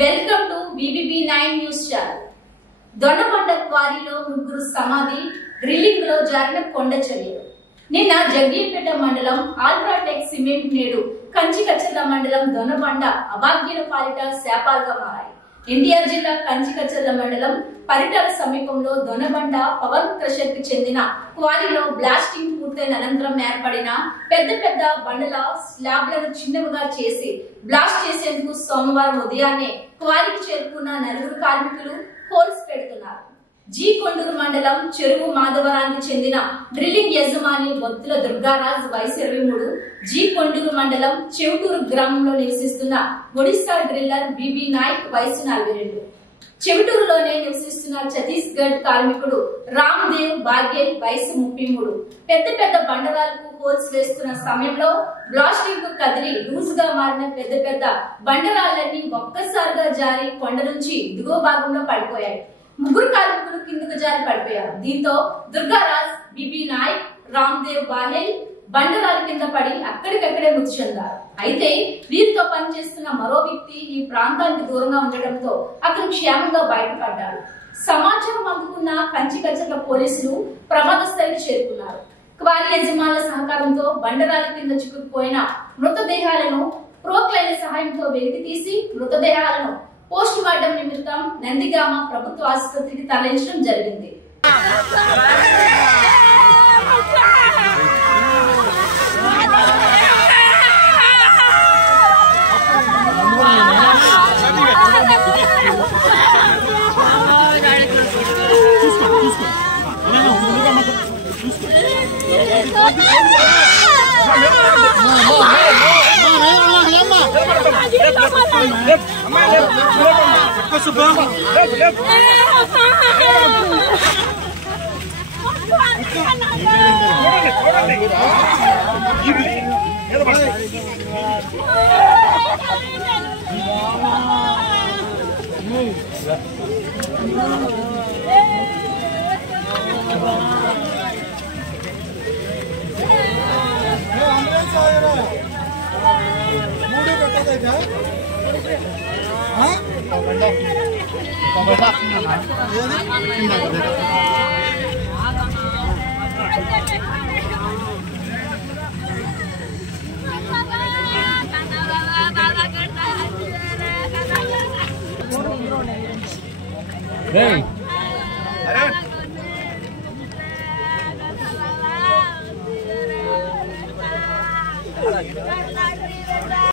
Welcome to BBB9 news channel. Donakonda క్వారీలో ముగ్గురు సమాధి డ్రిల్లింగ్ లో జరిగిన కొండ చర్యలు. నిన్న జగ్గీపేట మండలం ఆల్ట్రాటెక్ సిమెంట్ నేడు కంచికచర్ల మండలం దొన్నకొండ అభాగ్యుల పాలిట శాపాలుగా మారాయి. ఎన్టీఆర్ జిల్లా కంచికచర్ల మండలం పరిటాల సమీపంలో దొన్నబండ పవన్ క్రషర్ కి చెందిన క్వారీలో బ్లాస్టింగ్ పూర్తయిన అనంతరం ఏర్పడిన పెద్ద బండల స్లాబ్లను చిన్నవిగా చేసి బ్లాస్ట్ చేసేందుకు సోమవారం ఉదయాన్నే క్వారీకి చేరుకున్న 4 కార్మికులు హోల్స్ పెడుతున్నారు. జీ కొండూరు మండలం చెరువు మాధవరానికి చెందిన డ్రిల్లింగ్ యజమాని బొత్తుల దుర్గారాజ్ వయసు 23, జీ కొండూరు మండలం చెవుటూరు గ్రామంలో నివసిస్తున్న ఒడిశా డ్రిల్లర్ BB నాయక్ వయసు 42, చెవిటూరులోనే నివసిస్తున్న ఛత్తీస్గఢ్ కార్మికుడు రామ్ దేవ్ బాగేల్ వయసు 33 పెద్ద బండరాలకు హోల్స్ వేస్తున్న సమయంలో బ్లాస్టింగ్ కు కదిలి లూజ్ గా మారిన పెద్ద బండరాలన్నీ ఒక్కసారిగా జారి కొండ నుంచి దిగువ భాగంలో పడిపోయాయి. 3 కార్మికులు కిందకు జారి పడిపోయారు. దీంతో దుర్గారాజ్, BB నాయక్, రామ్ దేవ్ బాగేల్ బండరాల కింద పడి అక్కడికక్కడే మృతి చెందారు. అయితే వీరితో పనిచేస్తున్న మరో వ్యక్తి ఈ ప్రాంతానికి దూరంగా ఉండటంతో అతను క్షేమంగా బయటపడ్డారు. సమాచారం అందుకున్న కంచికచర్ల పోలీసులు ప్రమాద స్థలికి చేరుకున్నారు. క్వారీ యజమానుల సహకారంతో బండరాల కింద చిక్కుకుపోయిన మృతదేహాలను ప్రోక్లైన్ సహాయంతో వెలికి తీసి మృతదేహాలను పోస్ట్ మార్టం నిమిత్తం నందిగామ ప్రభుత్వ ఆసుపత్రికి తరలించడం జరిగింది. Hey!